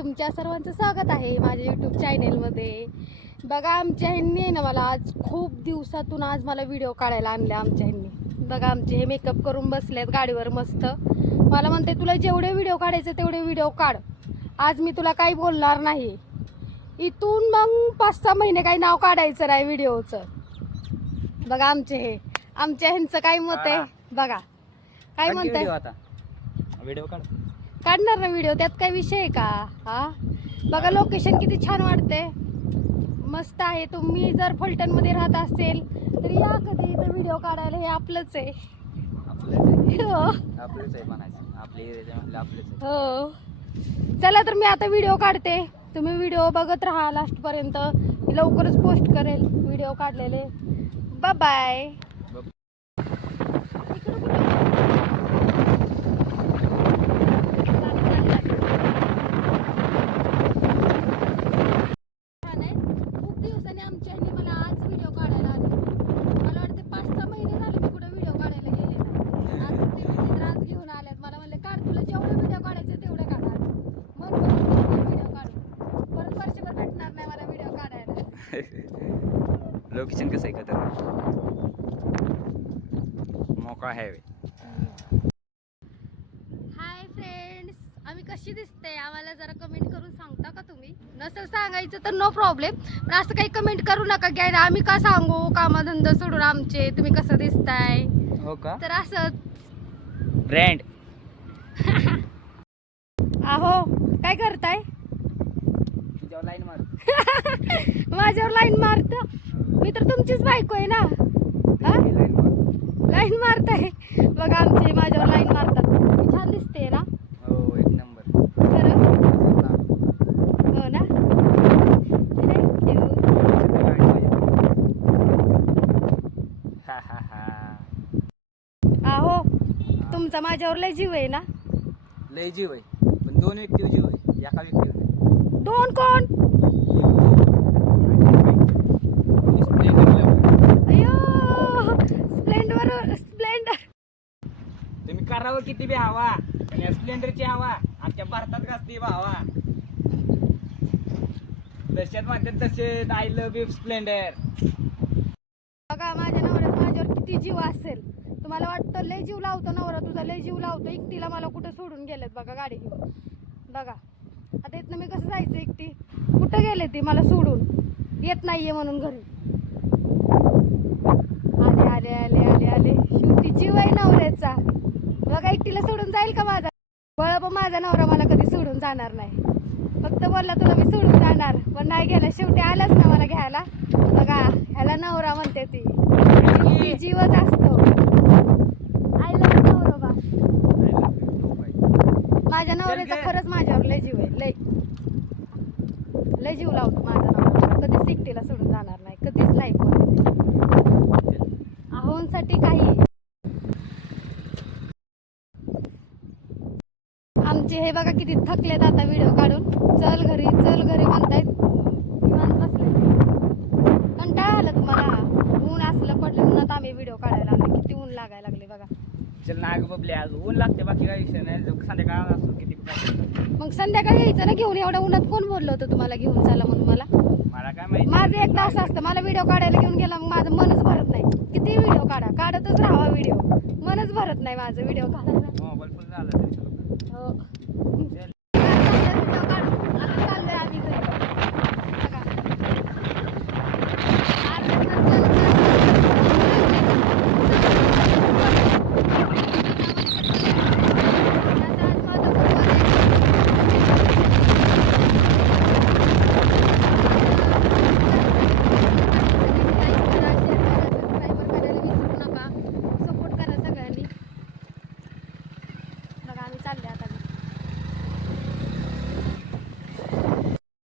तुमच्या सर्वांचं स्वागत आहे माझ्या यूट्यूब चॅनेलमध्ये. बघा आमच्या ह्यांनी ना मला आज खूप दिवसातून आज मला व्हिडिओ काढायला आणले आमच्या ह्यांनी. बघा आमचे हे मेकअप करून बसलेत गाडीवर मस्त. मला म्हणते तुला जेवढे व्हिडिओ काढायचे तेवढे व्हिडिओ काढ, आज मी तुला काही बोलणार नाही. इथून मग 5-6 महिने काही नाव काढायचं नाही व्हिडिओचं. बघा आमचे हे आमच्या ह्यांचं काय मत आहे बघा. काय म्हणताय? व्हिडिओ काढणार ना व्हिडिओ, त्यात काय विषय आहे का? हा बघा लोकेशन किती छान वाटते, मस्त आहे. तुम्ही जर फलटण मध्ये राहत असेल तर या कधी इथं व्हिडिओ काढायला. हे आपलंच आहे. हो चला तर मी आता व्हिडिओ काढते, तुम्ही व्हिडिओ बघत राहा लास्ट पर्यंत. मी लवकरच पोस्ट करेल व्हिडिओ काढलेले. Bye bye. लोकेशन कसं आहे का तर मोकळा आहे. हाय फ्रेंड्स, आम्ही कशी दिसते आम्हाला जरा कमेंट करून सांगता का तुम्ही? नसेल सांगायचं तर नो प्रॉब्लेम, पण असं काही कमेंट करू नका की आम्ही का सांगू कामधंदा सोडून आमचे तुम्ही कसं दिसताय. हो का? तर असंच ब्रँड आहो काय करताय? लाईन मार. माझ्यावर लाईन मारत? मी तर तुमचीच बायको आहे ना. लाईन मारताय बघा आमचे माझ्यावर लाईन मारतात. मी छान दिसते ना? हो एक नंबर. खरं हो ना? आहो तुमचा माझ्यावर लय जीव आहे ना? लय जीव आहे, पण 2 व्यक्तीवर जीव आहे, एका व्यक्तीवर. 2 कोण? स्प्लेंडर तुम्ही करावं किती बी हवा, आणि स्प्लेंडरची हवा आमच्या भारतात गाजते भावा. तशात म्हणतात तसे आय लव्ह यू स्प्लेंडर. बघा माझ्या नवऱ्याचा माझ्यावर किती जीव असेल. तुम्हाला वाटतं लय जीव लावतो नवरा तुझा, लय जीव लावतो. एकटीला मला कुठं सोडून गेलेत बघा गाडी घेऊन. बघा आता इथनं मी कसं जायचं एकटी? कुठं गेले ती मला सोडून? येत नाहीये म्हणून घरी. आले आले आले आले. शेवटी जीव आहे नवऱ्याचा. बघा एकटीला सोडून जाईल का माझा? बळ माझा नवरा मला कधी सोडून जाणार नाही. फक्त बोलला तुला मी सोडून जाणार, पण नाही गेला. शेवटी आलाच ना मला घ्यायला. बघा ह्याला नवरा म्हणते ती जीवच असतो. आय लव्ह नवरोबा. माझ्या नवऱ्याचा खरंच माझ्यावर लय जीव आहे. लय जीव लावतो माझा नवरा. कधीच एकटीला सोडून जाणार नाही, कधीच लाईफ मध्ये. आहोंसाठी काही. आमचे हे बघा किती थकलेत आता व्हिडिओ काढून. चल घरी म्हणतायत. निवांत बसले. कंटाळा आला तुम्हाला? ऊन असलं पडलं, उन्हात आम्ही व्हिडिओ काढायला लागले. किती ऊन लागायला लागले बघा. चल नाग बबले, आज ऊन लागते, बाकी काही विषय नाही. संध्याकाळ असतो किती. मग संध्याकाळी यायचं ना घेऊन. एवढ्या उन्हात कोण बोललं होतं तुम्हाला घेऊन चला म्हणून? मला काय माहिती. माझं एक तास असतं, मला व्हिडिओ काढायला घेऊन गेला मग माझं मनच भरत नाही. किती व्हिडिओ काढतच राहावा व्हिडिओ, मनच भरत नाही माझं व्हिडिओ काढायला. मोबाईल फुल झाला तरी. हो